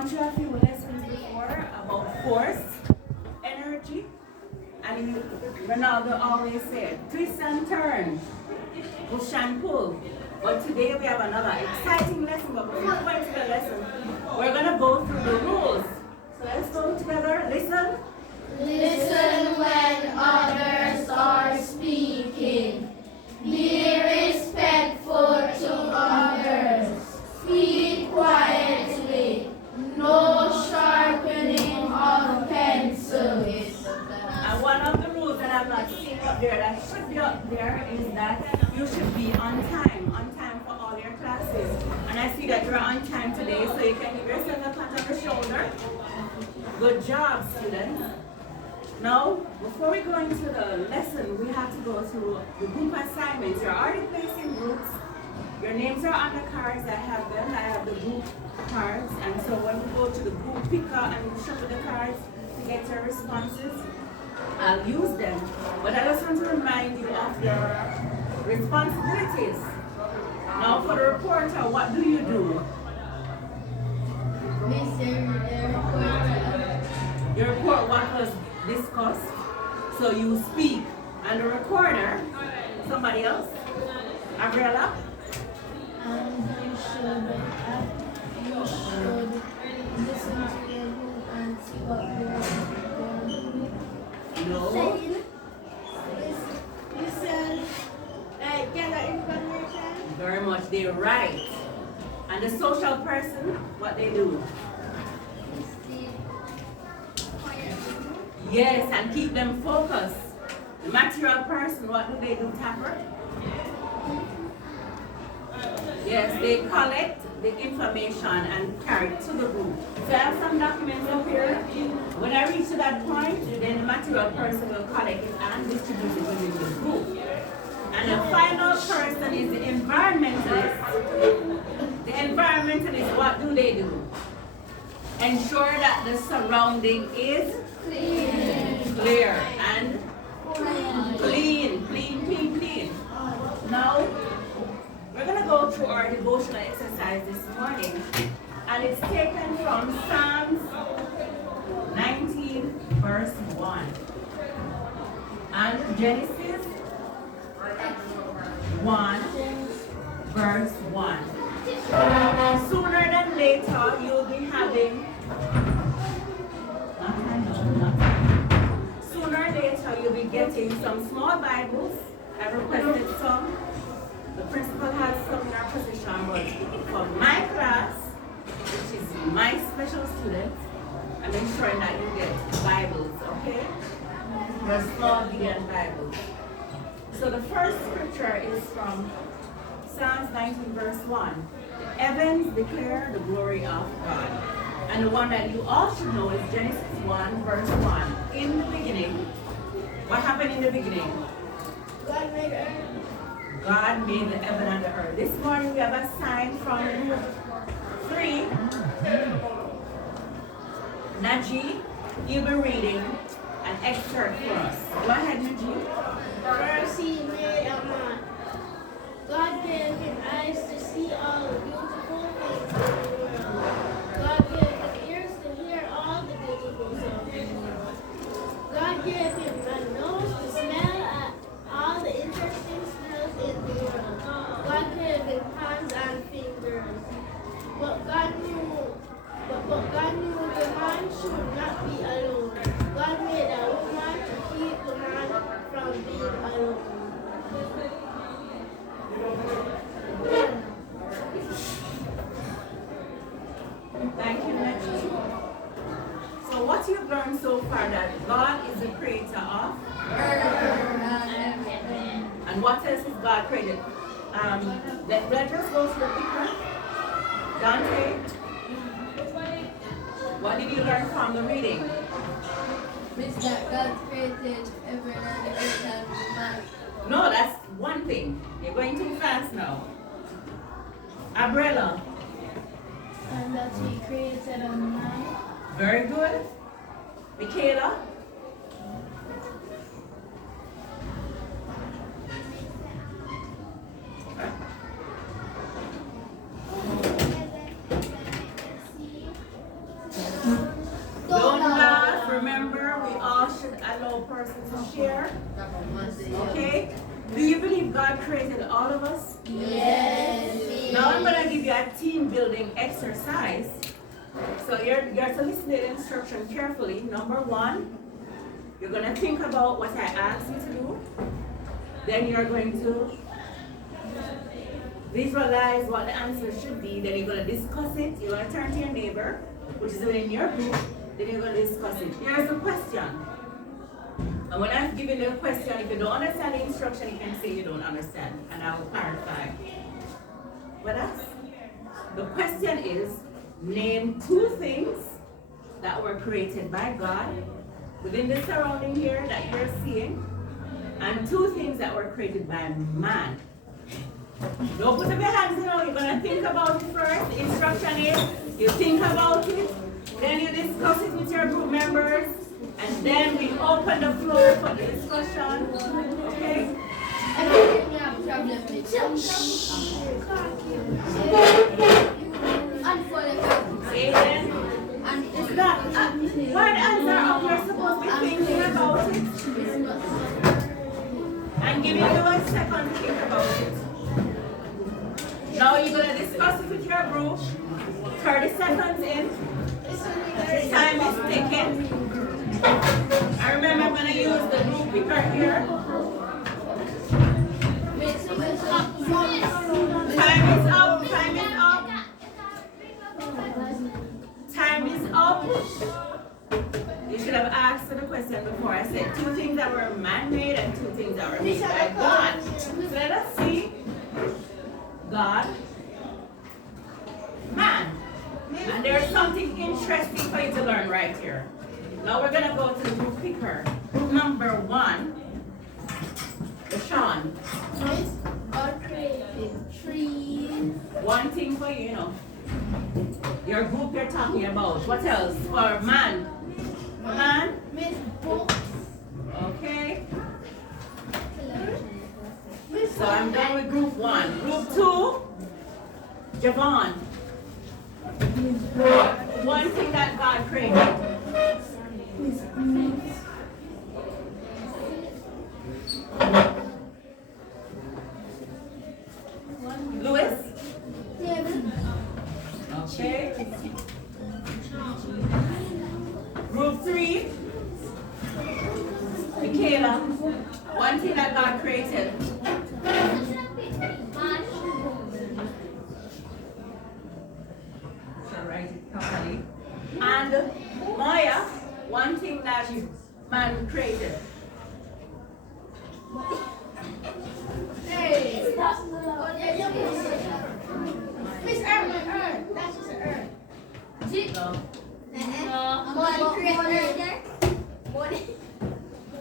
gone through a few lessons before about force, energy, and Ronaldo always said, twist and turn, push and pull. But today we have another exciting lesson, but before we go into the lesson, we're going to go through the rules. So let's go together. Listen. Listen when others are speaking. Be respectful to others. Speak quietly. No sharpening of pencils. And one of the rules that I'm not seeing up there that should be up there is that you should be on time for all your classes. And I see that you're on time today, so you can give yourself a pat on the shoulder. Good job, students. Now, before we go into the lesson, we have to go through the group assignments. You're already placed in groups. Your names are on the cards. I have them. I have the group cards. And so when we go to the group picker and we shuffle the cards to get your responses, I'll use them. But I just want to remind you of your responsibilities. Now for the reporter, what do you do? You report what was discussed. So you speak. And the recorder, somebody else? Gabriela? You should listen to the group and see what we're doing. No. Listen, gather information. Very much, they're right. And the social person, what they do? Yes, and keep them focused. The material person, what do they do, Tapper? Yes, they collect the information and carry it to the group. So I have some documents up here. When I reach to that point, then the material person will collect it and distribute it within the group. And the final person is the environmentalist. The environmentalist, what do they do? Ensure that the surrounding is clear and clean. Now, we're going to go through our devotional exercise this morning, and it's taken from Psalms 19, verse 1, and Genesis 1, verse 1. Sooner than later, you'll be having, sooner or later, you'll be getting some small Bibles. I requested some. The principal has some in our position, but for my class, which is my special students, I'm ensuring that you get Bibles, okay? Your small Gideon Bibles. So the first scripture is from Psalms 19, verse 1. The heavens declare the glory of God. And the one that you all should know is Genesis 1, verse 1. In the beginning, what happened in the beginning? God made earth. God made the heaven and the earth. This morning we have a sign from group 3. Najee, you'll be reading an excerpt for us. Go ahead, Najee. First he made a man. God gave him eyes to see all the beautiful things in the world. God gave him ears to hear all the beautiful sounds in the world. God gave him a nose to smell at all the interesting smells in the world. God gave him hands and fingers. But God knew the man should not be alone. God made a woman to keep the man from being alone. Thank you, Najee. So what you've learned so far that God is the creator of? And what else is God created? Let's just go to the picture. Dante, what did you learn from the reading? It's that God created heaven and the earth and man. No, that's one thing. You're going too fast now. Umbrella. And that he created a man. Very good. Michaela. should allow persons to share. Okay? Do you believe God created all of us? Yes. Now I'm going to give you a team building exercise. So you're to listen to the instruction carefully. Number one, you're going to think about what I asked you to do. Then you're going to visualize what the answer should be. Then you're going to discuss it. You're going to turn to your neighbor, which is in your group. Then you're going to discuss it. Here's the question. And when I've given you a question, if you don't understand the instruction, you can say you don't understand. And I will clarify. But the question is, name 2 things that were created by God within the surrounding here that you're seeing, and 2 things that were created by man. Don't put up your hands now. You're going to think about it first. The instruction is, you think about it, then you discuss it with your group members, and then we open the floor for the discussion. Okay? I don't think we have a problem with it. Amen. It's not. Why the answer up? You're supposed to be thinking about it. I'm giving you a second to think about it. Now you're going to discuss it with your group. 30 seconds in. Time is ticking. I remember I'm going to use the group picker here. Time is up. Time is up. Time is up. You should have asked the question before. I said 2 things that were man-made and 2 things that were made by God. So let us see. God, man. And there's something interesting for you to learn right here. Now we're going to go to the group picker. Group number 1, Sean. God created trees. One thing for you, your group you're talking about. What else? For man. Man? Miss books. Okay. So I'm done with group 1. Group 2, Javon. One thing that God created. Louis? Okay. Group 3, Michaela. One thing that God created. So write it properly. And Maya, one thing that man created. Hey, Miss Earth. That's just an Earth.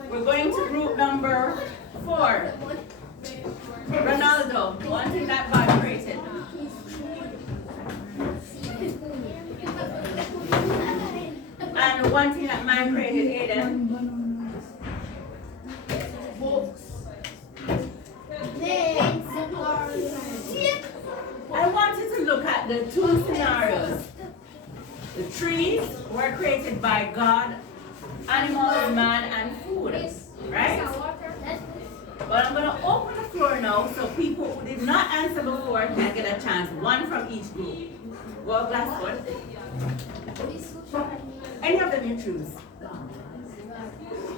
We're going to group number 4. Ronaldo, one thing that God created. And one thing that man created, Aiden. Books. I want you to look at the 2 scenarios. The trees were created by God, animals, man, and food. Right? But I'm going to open the floor now so people who did not answer before can get a chance. 1 from each group. Go Glassford. Any of them you choose.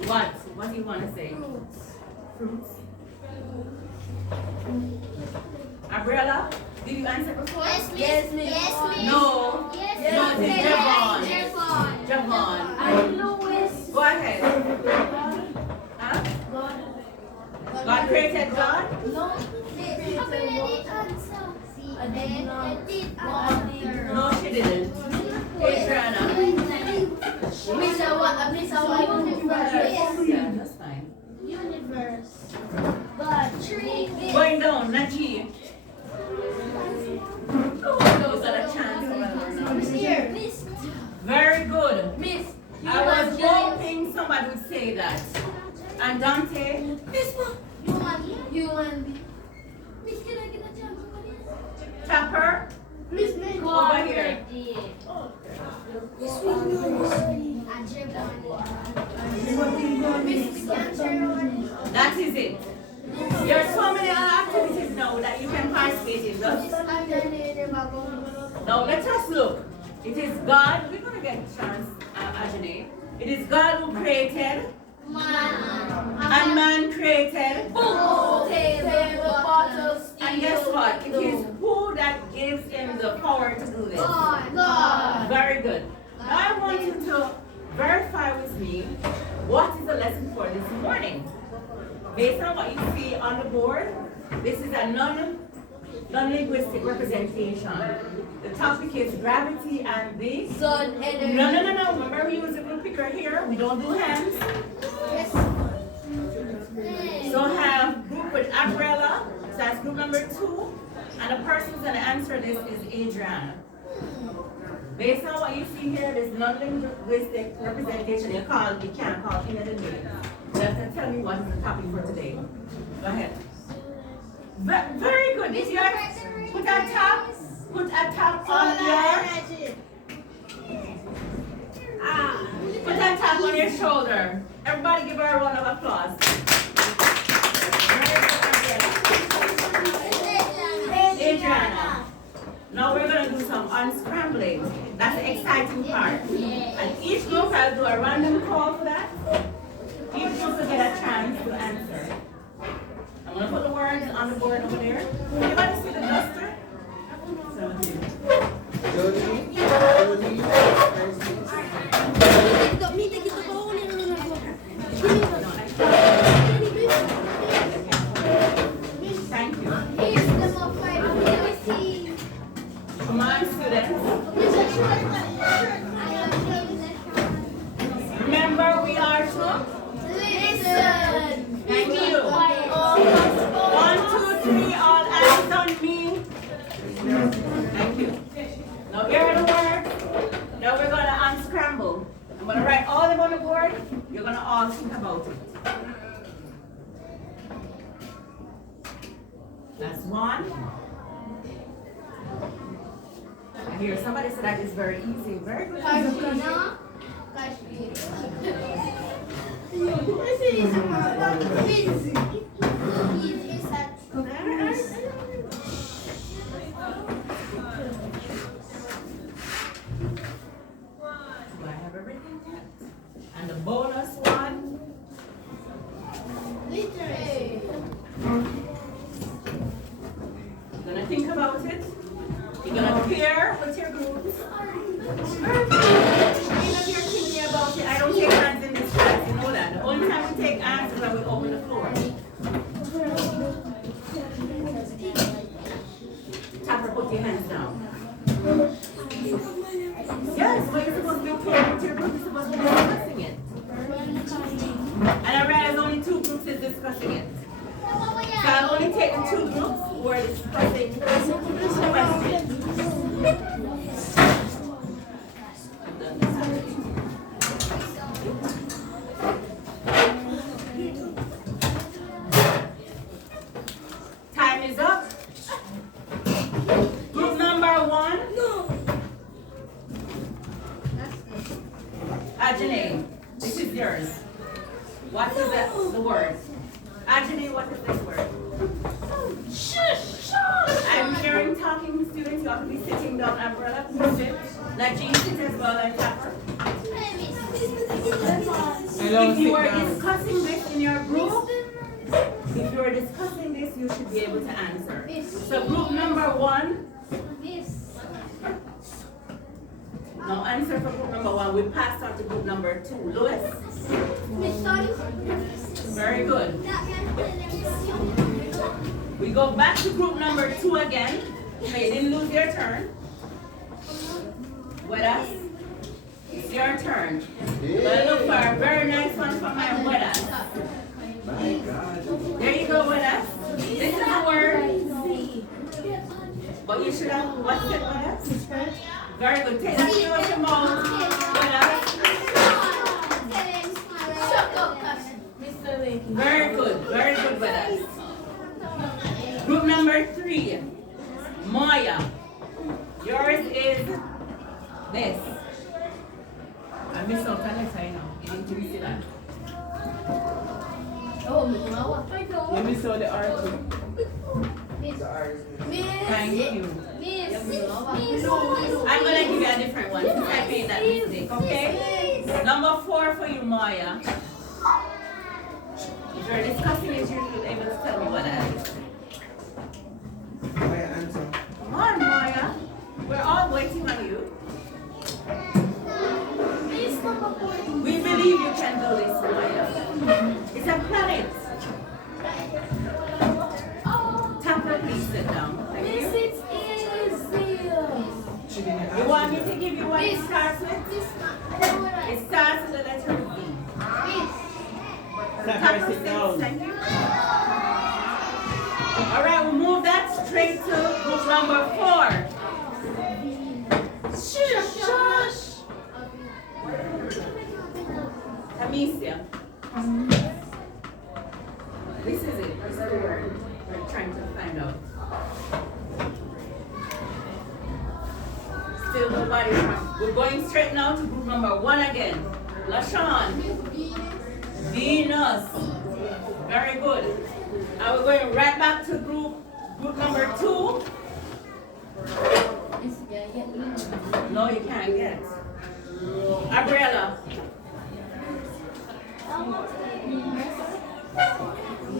What? What do you want to say? Fruits. Abriella, did you answer before? Yes, miss. No. Yes, No, it's Javon. Javon. I'm Louis. Go ahead. Huh? God created God? No. No, she didn't. Adriana. Yeah, that's fine. Universe. God. Tree. Going down, Nachi. Is that a chance? Here. Very good. Miss. I was hoping somebody would say that. And Dante? You and Miss, can I get a chance? Tapper? Miss, make Over here. It is God. We're going to get a chance, Ajane. It is God who created. Man. And man created. Book, table, bottles, steel. And guess what? It is who that gives him the power to do this. God. Very good. Now I want you to verify with me what is the lesson for this morning. Based on what you see on the board, this is a non-linguistic representation. The topic is gravity and the Sun energy. No. Remember we use a group picker here. We don't do hands. Yes. So have group with umbrella. So that's group number 2. And the person who's going to answer this is Adriana. Based on what you see here, this non-linguistic representation you can't call in the name. You have to tell me what is the topic for today. Go ahead. Very good. If you put a tap on your put a tap on your shoulder. Everybody give her a round of applause. Adriana. Now we're going to do some unscrambling. That's the exciting part. And each group I'll do a random call for that. Each group will get a chance to answer. I'm going to put the words on the board over there. Anybody see the duster? 17. Thank you. Come on, students. Remember, we are to listen. Thank you. 1, 2, 3, all eyes on me. Thank you. Now here are the words. Now we're going to unscramble. I'm going to write all of them on the board. You're going to all think about it. That's 1. I hear somebody said that is very easy. Very good. Do I have everything yet? And the bonus one. You're gonna think about it. You're gonna pair with your groups. Even if you're thinking about it, I don't take hands in this class, you know that. The only time we take hands is when we open the floor. Tapper, put your hands down. Yes, but you're supposed to be paired with your group, you're supposed to be discussing it. And I realize only 2 groups is discussing it. So I've only taken 2 groups who are discussing questions. Time is up. Group number 1. Ajane, this is yours. What is the word? Ajane, what is this word? Shush! I'm hearing talking students. You have to be sitting down, umbrella. Please sit. Najee, sit as well and Tapper. If you are discussing this in your group, you should be able to answer. So group number 1. Now answer for group number 1. We passed on to group number 2. Louis? Very good. We go back to group number 2 again. They didn't lose their turn. With us. It's your turn. We're going to look for a very nice one for my with us. There you go, with us. This is the word. But you should have, what's it, with us? Very good. Take that to your mouth. With us. Very good. Very good, with us. Group number 3. Maya. Yours is this. I missed out on it, I know. You didn't see that. You miss out the article. Thank you. I'm going to give you a different one since I made that mistake, okay? Number 4 for you, Maya. If you're discussing it, you'll be able to tell me what that is. Maya, answer. Come on, Maya. We're all waiting on you. We believe you can do this, Maya. It's a planet. Tapa, please sit down. Thank you. You want me to give you what it starts with? It starts with the letter B. Tapa, sit down. Thank you. All right, we'll move that straight to book number 4. Shush. Amicia. This is it. This is the word we're trying to find out. Still nobody. We're going straight now to group number 1 again. LaShawn. Venus. Very good. And we're going right back to group number 2. No, you can't get. Gabriella.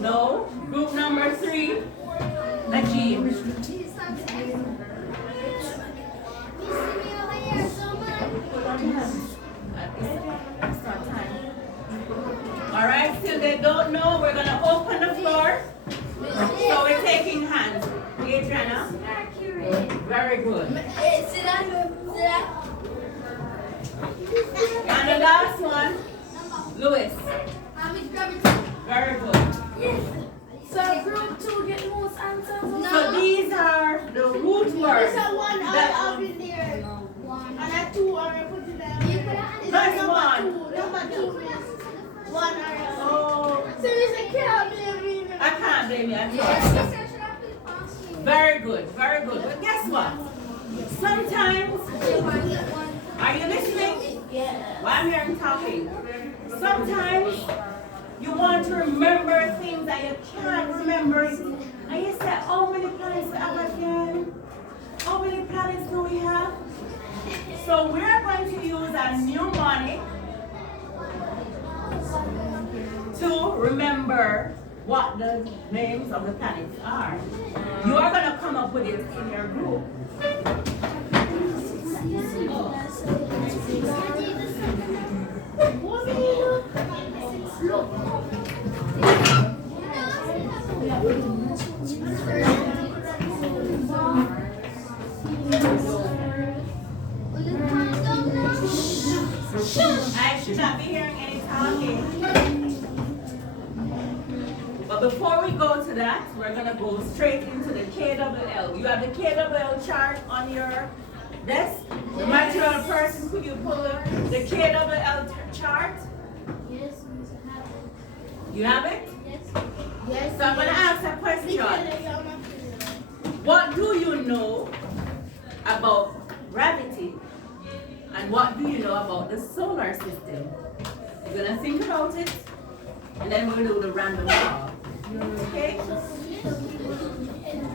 No. Group number 3. Najib. All right, still they don't know. We're going to open the floor. So we're taking hands. Adriana. Very good. And the last one, Louis. Very good. So group 2 get most answers. So these are the root words. There's a 1 up in there. And a 2 are put in there. That's Number 1. 2. Number 2 is 1 are. Oh, So it's a can't blame me. I can't blame you. I'm sorry. Very good, very good. But guess what? Sometimes, are you listening? Yeah. While I'm here and talking, sometimes you want to remember things that you can't remember. And you say, how many planets do we have again? How many planets do we have? So we're going to use a mnemonic to remember what the names of the planets are. You are going to come up with it in your group. I should not be hearing any talking. But before we go to that, we're going to go straight into the KWL. You have the KWL chart on your desk. The material person, could you pull the KWL chart? Yes, You have it? yes. Yes. So I'm going to ask a question. What do you know about gravity? And what do you know about the solar system? You're going to think about it, and then we'll do the random draw. Okay?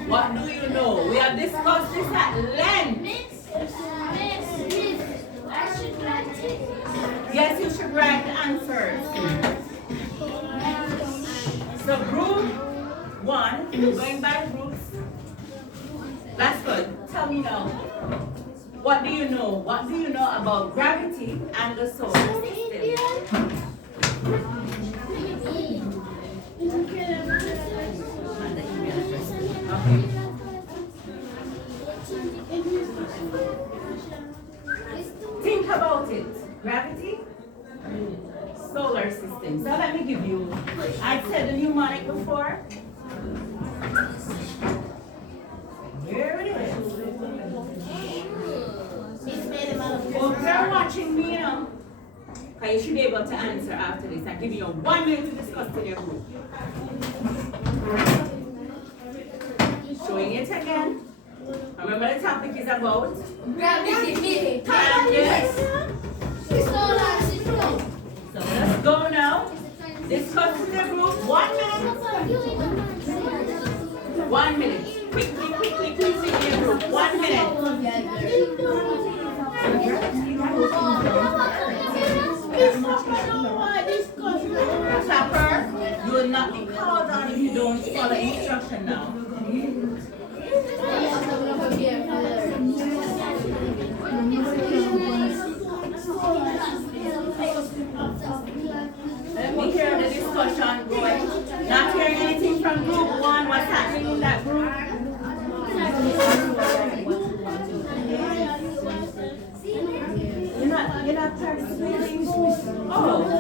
What do you know? We have discussed this at length. Yes, you should write the answers. So group 1, going by groups. That's good. Tell me now. What do you know? What do you know about gravity and the solar system? And the email address. Okay. Think about it. Gravity, solar system. So let me give you, I said the mnemonic before. Here it is. If you're watching me, you know, you should be able to answer after this. I'm giving you 1 minute to discuss in your group. Showing it again. Remember the topic is about Gravity. yes. Solar system. So let's go now. Discuss in the group. 1 minute. 1 minute. minute. Clapper, you will not be called on if you don't follow instruction now. Let me hear the discussion going. Not hearing anything from group 1. What's happening in that group? You're not participating? Oh.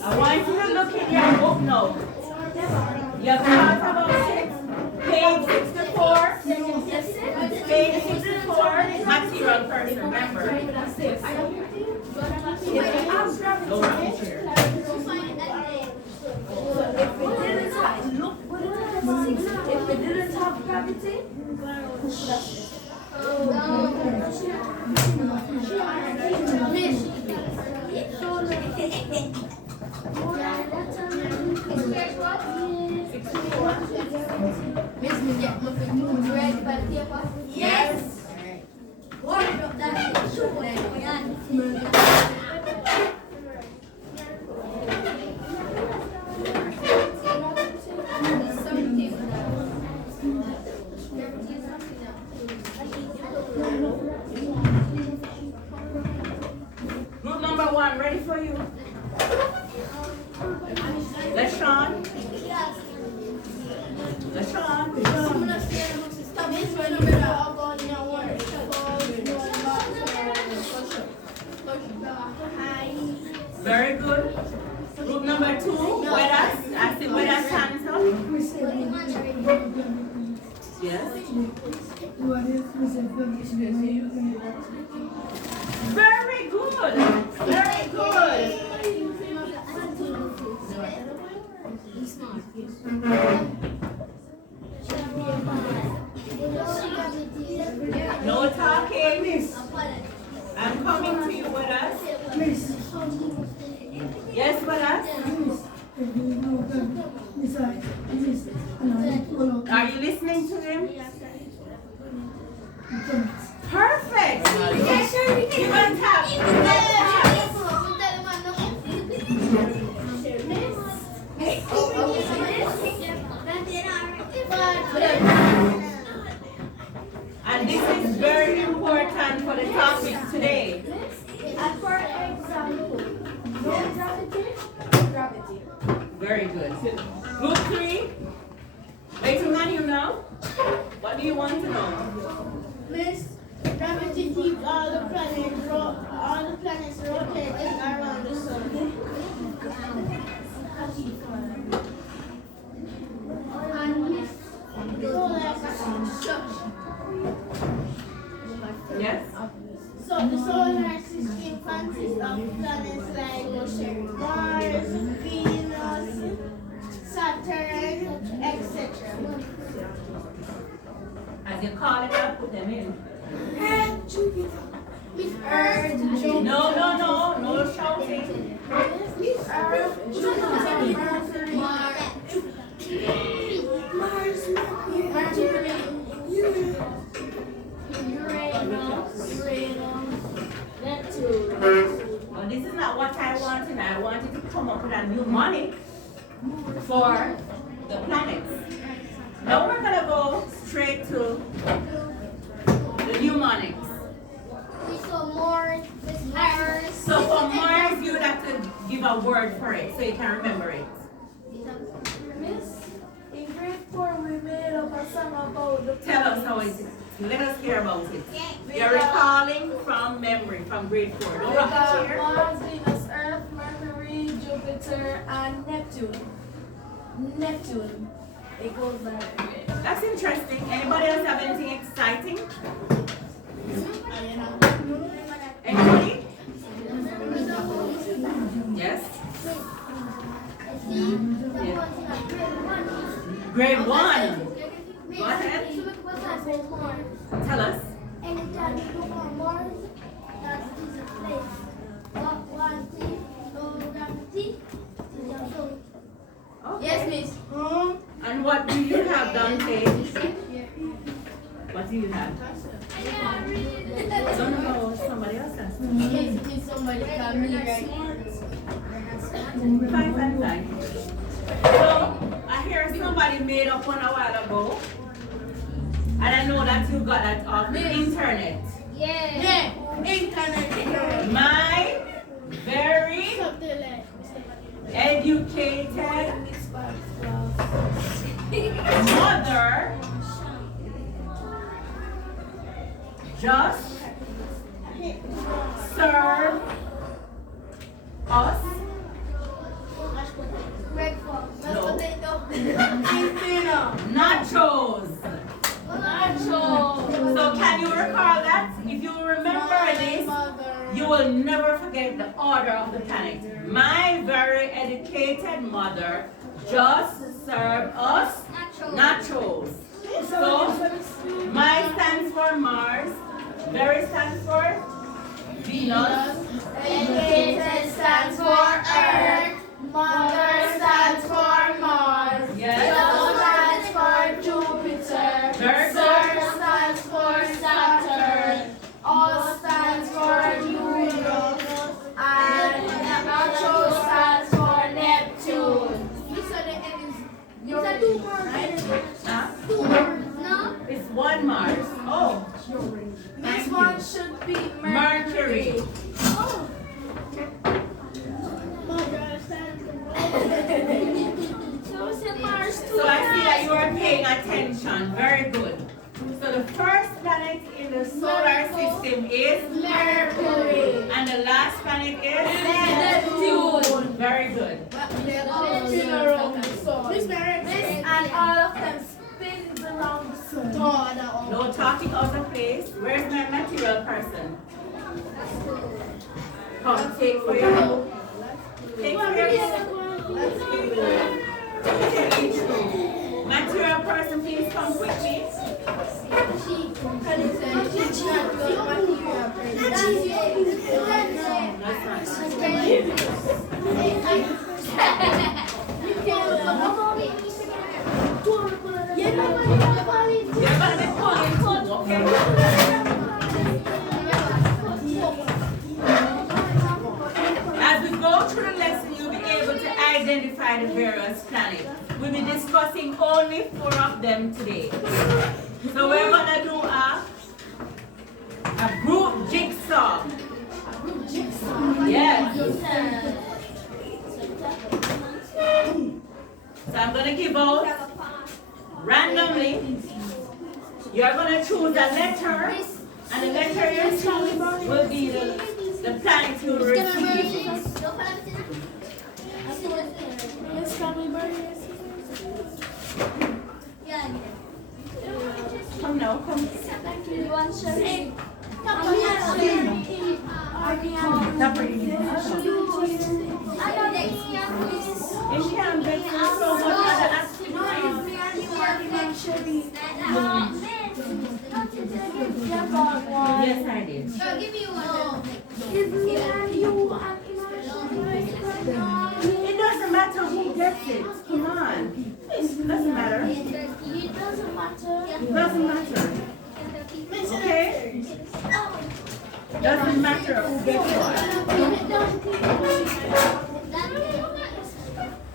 I want you to look in your book now. You have thought about 6, page 64. Page 64, material first, remember. Go around the chair. If we didn't have gravity, Yes. Group number 1, ready for you? LaShawn. LaShawn. Very good. Group number 2, Wedas. I see Wedas hands up. Yes. Very good. Very good. No talking. I'm coming to you, Wedas. Yes, Wedas. Are you listening to him? Perfect. You can tap. And this is very important for the topic today. For example, no gravity. Very good. Group 3. Waiting on you now. What do you want to know? Miss, gravity keeps all the planets rotating around the sun. And Miss, Yes? so the solar system consists of planets like Mars, Venus, Saturn, etc. As you call it out, put them in. And Jupiter. With Earth, Jupiter. No shouting. With Earth, Jupiter, Mercury, Mars, Mercury, Uranus, Neptune. Well, this is not what I wanted. I wanted to come up with a mnemonic for the planets. Now we're going to go straight to the mnemonics. So for Mars, you would have to give a word for it so you can remember it. Miss, in grade 4 we made up a song about the Tell us how it is. Let us hear about it. You're recalling from memory from grade 4. Don't rock the chair. Mars, Venus, Earth, Mercury, Jupiter, and Neptune. It goes like. That's interesting. Anybody else have anything exciting? Anybody? Yes? Yeah. Grade 1. Go ahead. Tell us. Anytime you look on Mars, that is a place. One thing, no gravity, Okay. Yes, miss. And what do you have, Dante? What do you have? Don't know. Somebody else has. If somebody can me right. Fine. So, I hear somebody made up one a while ago. And I know that you got that off the internet. Yeah. Internet. My very educated mother just served us nachos. So can you recall that? If you remember this, you will never forget the order of the planet. My very educated mother just served us nachos. So, my stands for Mars, very stands for Venus, Educated stands for Earth. Mother stands for Mars. yes, Stands for Jupiter. very good. Sir stands for Saturn. O stands for Uranus. And Nacho stands for Neptune. These are two words. Huh? Two words. No? It's one Mars. Oh, This thank one you. should be Mercury. Oh. Mother stands for Mars. So I see that you are paying attention. Very good. So the first planet in the solar system is Mercury. and the last planet is Neptune. very good. Spin around the sun. This and all of them spins around the sun. No talking out of place. Where's my material person? Come, take for your take for your material person, please come quickly. You're gonna be pulling too, okay? As we go through the lesson, you'll be able to identify the various planets. We'll be discussing only 4 of them today. So we're gonna do a group jigsaw. Yes. So I'm gonna give out randomly. You're gonna choose a letter, and the letter you choose will be the planet you receive. Come now, come. If you can't get so much other activities. Yes, I did. It doesn't matter who gets it. Come on. It doesn't matter. It doesn't matter. Okay? Doesn't matter who gets it.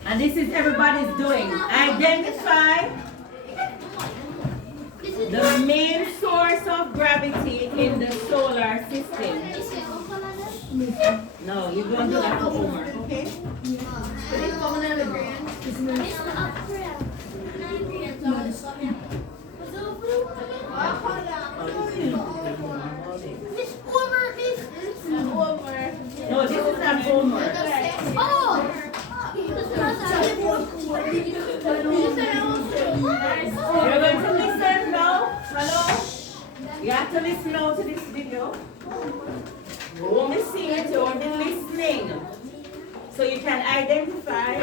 And this is everybody's doing. Identify the main source of gravity in the solar system. No, you're going to do that for homework, okay? No, this is not homework. Oh! listen out to this video. You won't be seeing it, you won't be listening. So you can identify.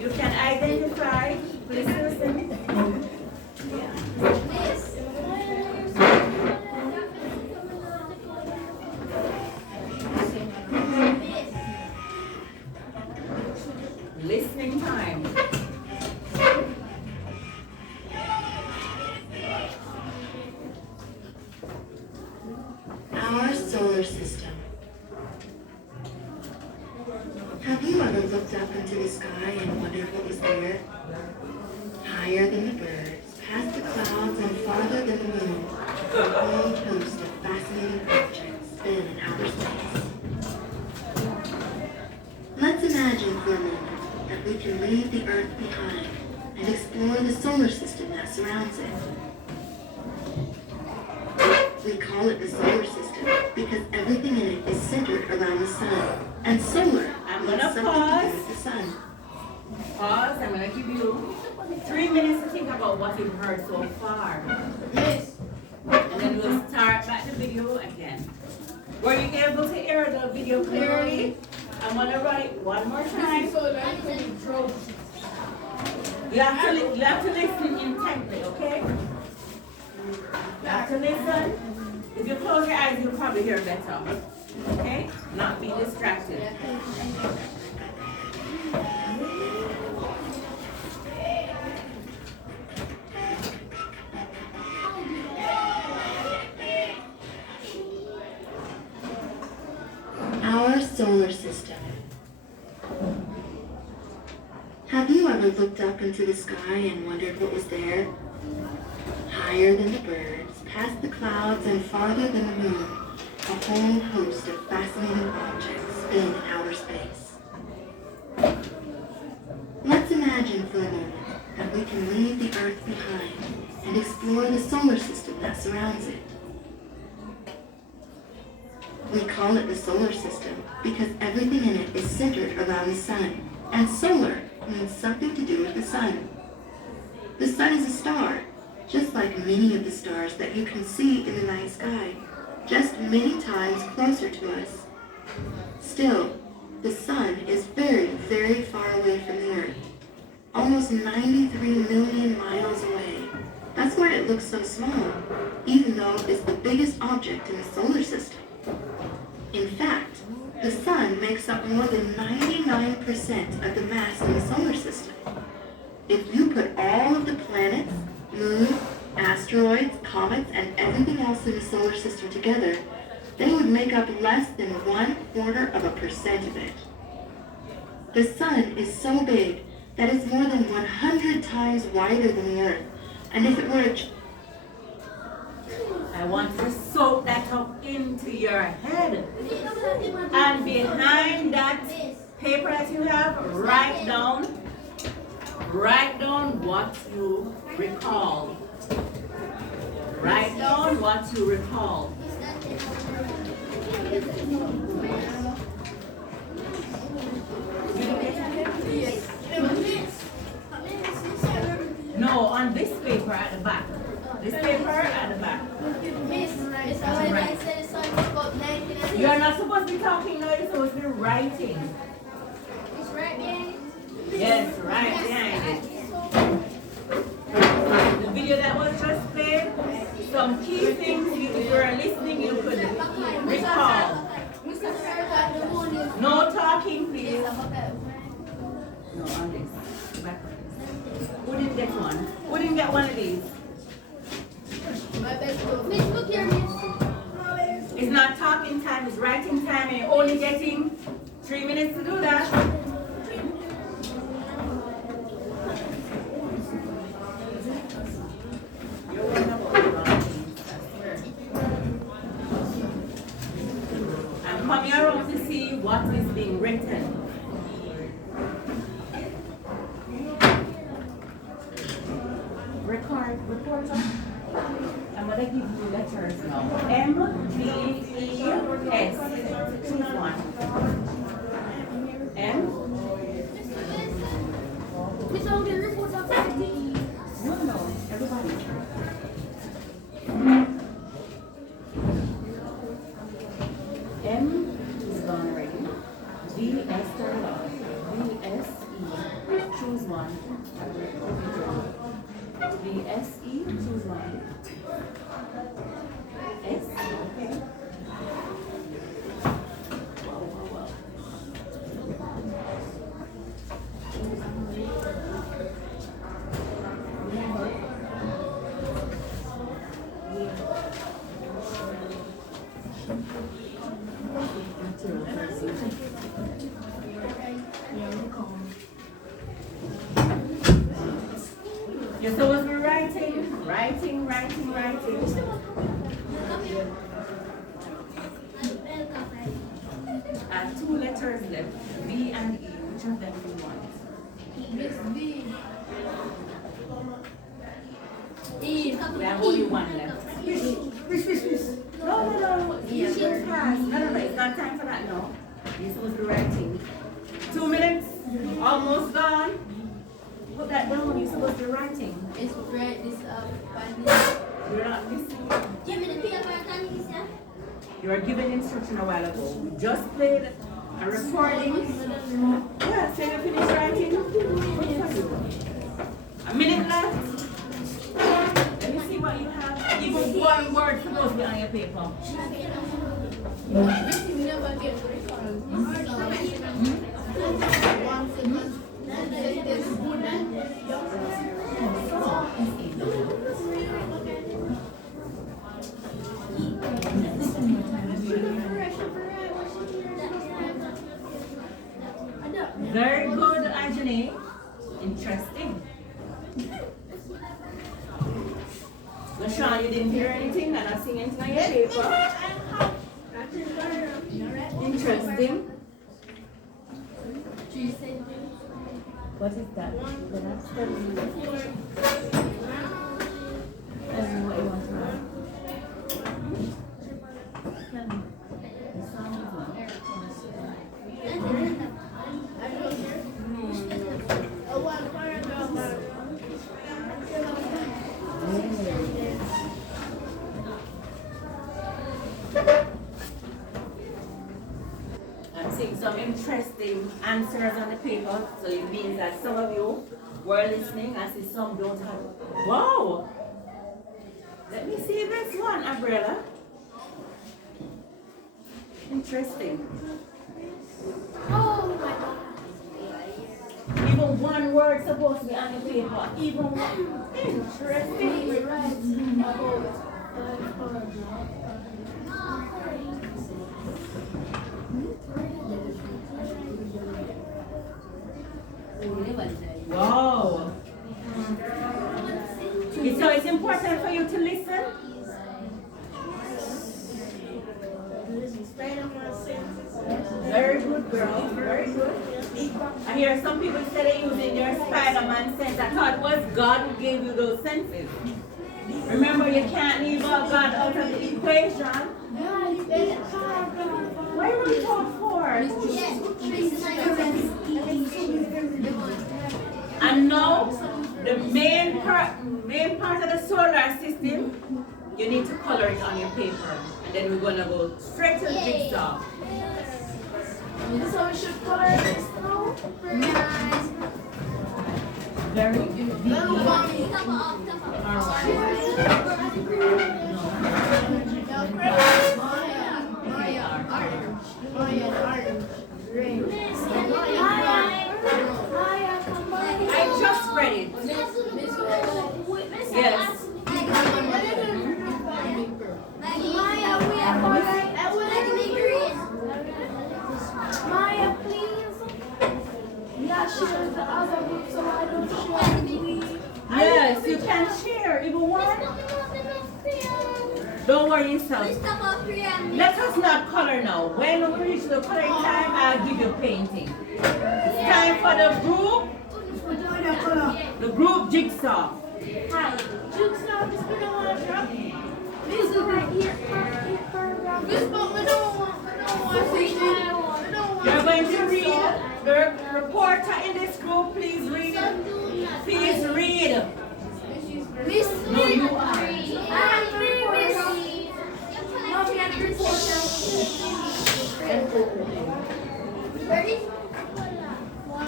You can identify. Please listen. Listening time. Our solar system. Have you ever looked up into the sky and wondered what was there? Higher than the birds, past the clouds, and farther than the moon, a whole host of fascinating objects spin in outer space. Let's imagine for a moment that we can leave the Earth behind and explore the solar system that surrounds it. We call it the solar system because everything in it is centered around the sun. And solar means something to do with the sun. Pause. I'm going to give you 3 minutes to think about what you've heard so far. Yes. And then we'll start back the video again. Were you able to hear the video clearly? I'm going to run it one more time. So that you can control. You have to listen intently, okay? You have to listen. If you close your eyes, you'll probably hear better. Okay? Not be distracted. Our solar system. Have you ever looked up into the sky and wondered what was there? Higher than the birds, past the clouds, and farther than the moon, a whole host of fascinating objects spin in outer space. Let's imagine for a moment that we can leave the Earth behind and explore the solar system that surrounds it. We call it the solar system because everything in it is centered around the sun, and solar means something to do with the sun. The sun is a star, just like many of the stars that you can see in the night sky, just many times closer to us. Still, the sun is very, very far away from the Earth, almost 93 million miles away. That's why it looks so small, even though it's the biggest object in the solar system. In fact, the sun makes up more than 99% of the mass in the solar system. If you put all of the planets, moons, asteroids, comets, and everything else in the solar system together, they would make up less than 1/4% of it. The sun is so big that it's more than 100 times wider than the Earth, and if it were I want you to soak that up into your head. And behind that paper that you have, write down what you recall. Write down what you recall. No, on this paper at the back. This paper at the back. You're not supposed to be talking now, you're supposed to be writing. It's right behind it. Yes, right behind it. The video that was just played, some key things if you were listening you could recall. No talking, please. No, on this. Back on this. Who didn't get one? Who didn't get one of these? Miss, look here, miss. It's not talking time, it's writing time, and you're only getting 3 minutes to do that. You're worrying about the wrong things, I swear. I'm coming around to see what is being written. Record. I'm going to give you letters now. M, D, E, S. Choose one. M. Miss, I'll get reports out for the No, everybody. You're supposed to be writing. 2 letters left, B and E. Which of them do you want? Miss B. E. We have only 1 left. No. You should pass. No, it's not time for that now. You're supposed to be writing. 2 minutes, almost gone. Put that down, you're supposed to be writing. It's red, this up. You're not listening. Give me the paper, can you see? You were given instruction a while ago. We just played a recording. Yeah, so you finish writing. A minute left. Let me see what you have. Even 1 word supposed to be on your paper. This you never get Very good, Ajani. Interesting. LaShawn, you didn't hear anything and I see anything on your paper. Interesting. What is that? The last step. Tell me what you want to write. Tell me. The song is what? I'm seeing some interesting answers on the paper, so it means that some of you were listening. I see some don't have. Wow! Let me see this one, Umbrella. Interesting. Oh my God. Even 1 word supposed to be on the paper. Even 1. Interesting. Wow. So it's important for you to listen. Very good, girl. Very good. I hear some people say they're using your Spider-Man sense. I thought it was God who gave you those senses. Remember, you can't leave out God out of the equation. Why were we told 4? And now, the main part of the solar system, you need to color it on your paper. And then we're going to go straight to the jigsaw. So we should color this now? Very good. I just read it. Yes. Maya, please. Yeah, share the other group so I don't share. Yes, you can share. Even 1. Don't worry yourself. Let us not color now. When we reach the coloring time, I'll give you painting. It's time for the group jigsaw. Hi. Jigsaw, this we don't want to drop. This is right here. This but we don't want to see. You're going to read. The reporter in this group, please read. Please read. Miss, No, you are. I'm Miss. No, we are reporter. Ready? 1,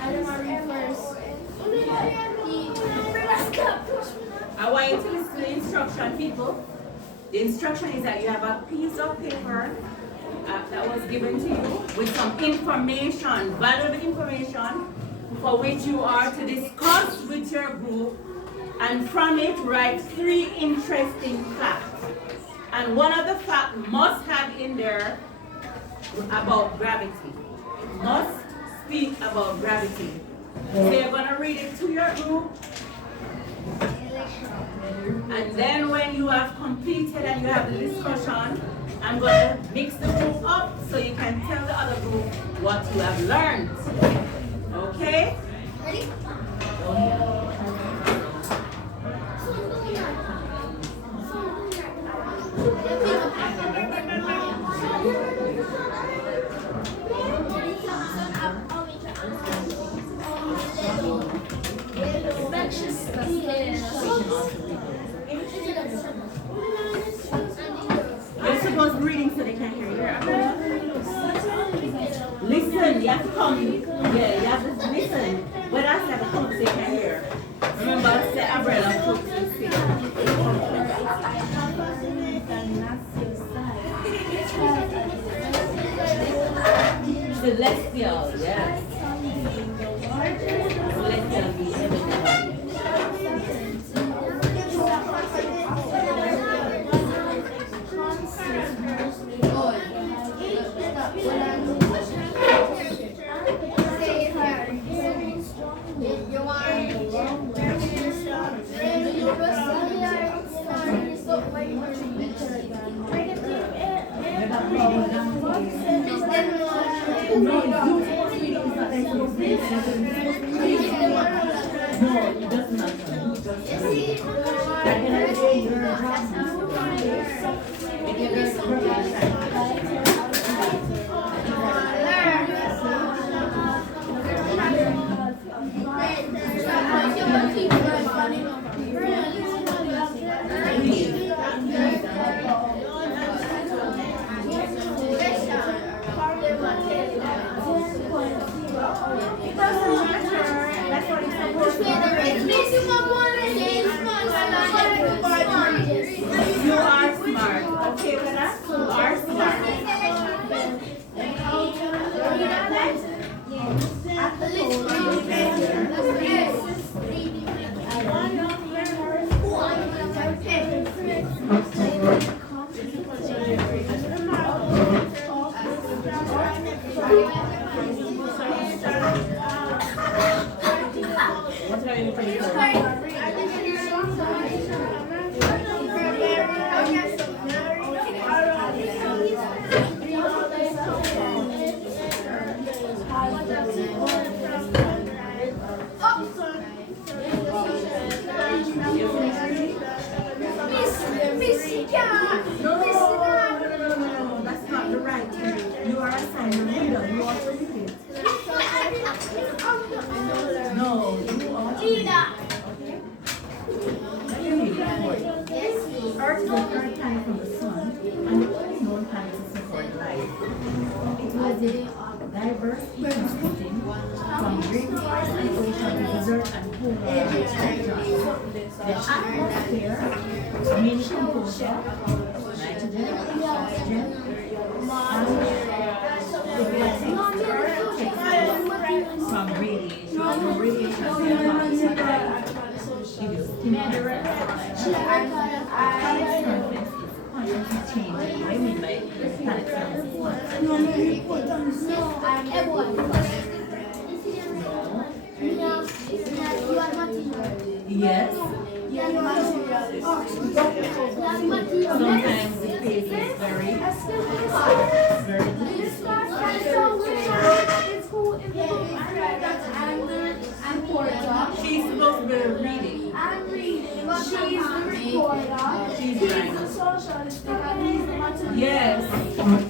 I don't want to read first. I want you to listen to the instruction, people. The instruction is that you have a piece of paper that was given to you with some information, valuable information, for which you are to discuss with your group, and from it write 3 interesting facts. And And one of the facts must have in there about gravity. It must speak about gravity. So you're going to read it to your group. And then when you have completed and you have the discussion, I'm going to mix the group up so you can tell the other group what you have learned. Okay? Ready? You're supposed to be reading so they can hear you. Listen, you have to come. Yeah, you have to listen. When I say to come so you can hear. Remember, the umbrella folks will see. Celestial, yes. Celestial be everybody. You are smart. Okay, with that? You are smart. What are you looking for? No, that's not the right thing. You are assigned a reader. You are to read it. No, you are to read it. Okay? Let me read it for you. Earth is the third planet from the sun, and the only known planet to support life. It was a diverse ecosystem from great forests and ocean, desert and polar regions. The atmosphere mainly composed of nitrogen, oxygen, and the Earth takes from radiation. The radiation give you skin cancer. Planet surface is constantly changing. What do you mean by planet surface is Yes. Sometimes the face is very She's supposed to be reading. I'm reading. She's the reporter. She's He's right. the socialist. And he's the materialist. Yes.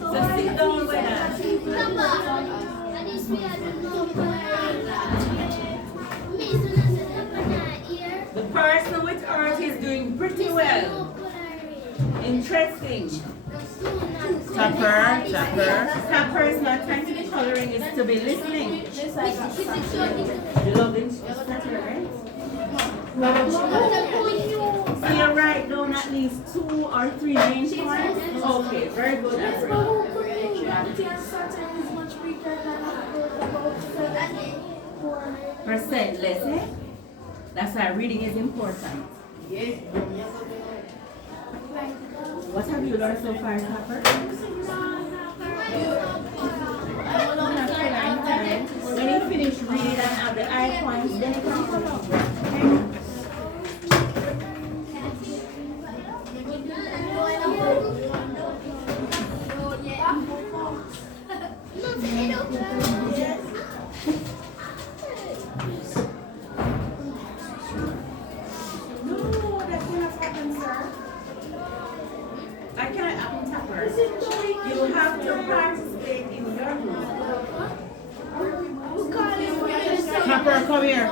So sit down with her. The person with earth is doing pretty well. Interesting. Tapper. Tapper is not trying to be coloring, it's to be listening. You love it? Right? So you're right down at least 2 or 3 main points? Okay, very good. Percent less, eh? That's why reading is important. What have you learned so far, Copper? When you finish reading and have the eye points, then you can come up. Okay? No, that cannot happen, sir. That cannot happen, Topper. You have to participate in your group. Topper, come here.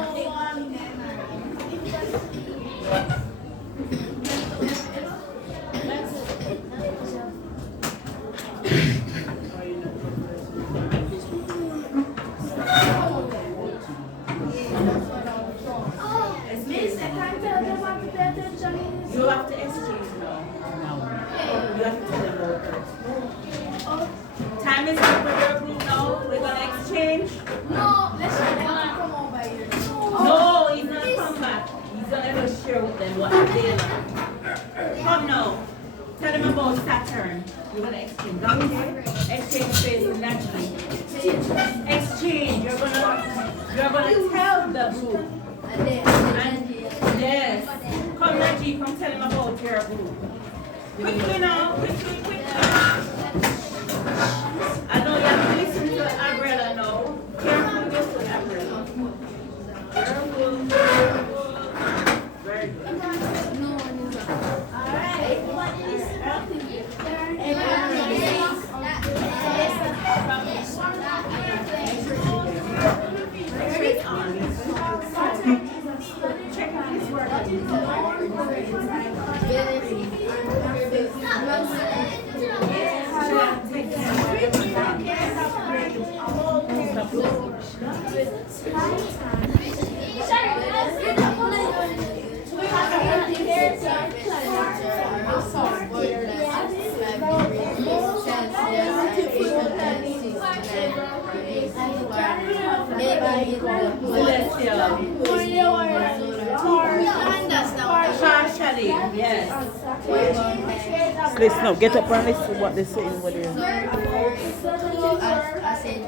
You have to exchange now. You have to tell them about it. Time is up for your group now. We're going to exchange. No, let's come over here. No, he's not come back. He's going to go share with them what they learned. Come now. Tell them about Saturn. You're going to exchange. Okay? Exchange phase naturally. Exchange. You're going to tell the group. And yes. Come, Najee, come tell him about your group. Quickly now, quickly. I know you have to listen to Abrella now. Careful, listen to Abrella. Careful. Very good. Check out his work. Partially, yes. Listen up, get up and listen what they say over there. I said,